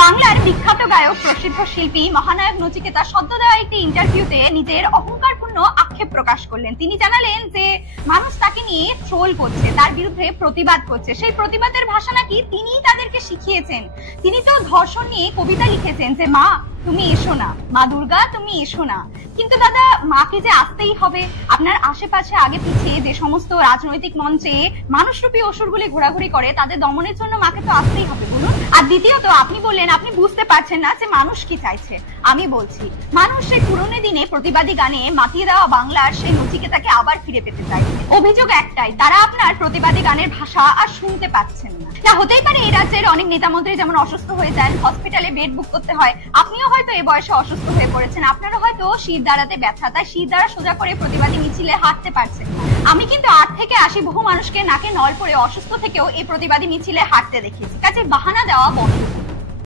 বাংলার বিখ্যাত গায়ক প্রসিদ্ধ শিল্পী মহানায়ক নচিকেতা সদ্য দেওয়া একটি ইন্টারভিউতে নিজের অহংকারপূর্ণ আক্ষেপ প্রকাশ করলেন। তিনি জানালেন যে মানুষ তাকে নিয়ে ট্রোল করছে, তার বিরুদ্ধে প্রতিবাদ করছে, সেই প্রতিবাদের ভাষা নাকি তিনিই তাদেরকে শিখিয়েছেন। তিনি তো ধর্ষণ নিয়ে কবিতা লিখেছেন যে মা তুমি এসো না, মা দুর্গা তুমি এসো না। কিন্তু দাদা, মাকে যে আসতেই হবে। আপনার আশেপাশে আগে পিছিয়ে যে সমস্ত রাজনৈতিক মঞ্চে মানুষরূপী অসুরগুলি ঘোরাঘুরি করে, তাদের দমনের জন্য মাকে তো আসতেই হবে, বলুন। আর দ্বিতীয়ত, আপনি বললেন আপনি বুঝতে পারছেন না যে মানুষ কি চাইছে। আমি বলছি, মানুষ সেই পুরনো দিনে প্রতিবাদী গানে মাতিয়ে দেওয়া বাংলার সেই নচিকেতাকে আবার ফিরে পেতে চাইছে। অভিযোগ একটাই, তারা আপনার প্রতিবাদী গানের ভাষা আর শুনতে পাচ্ছেন না। হতেই পারে এই রাজ্যের অনেক নেতা মন্ত্রী যেমন অসুস্থ হয়ে যান, হসপিটালে বেড বুক করতে হয়, আপনিও হয়তো এই বয়সে অসুস্থ হয়ে পড়েছেন, আপনারও হয়তো শির দাঁড়াতে ব্যথা, তাই শির দ্বারা সোজা করে প্রতিবাদী মিছিলে হাঁটতে পারছেন। আমি কিন্তু 8 থেকে 80 বহু মানুষকে নাকে নল পরে অসুস্থ থেকেও এই প্রতিবাদী মিছিলে হাঁটতে দেখেছি। কাজে বাহানা দেওয়া বন্ধ।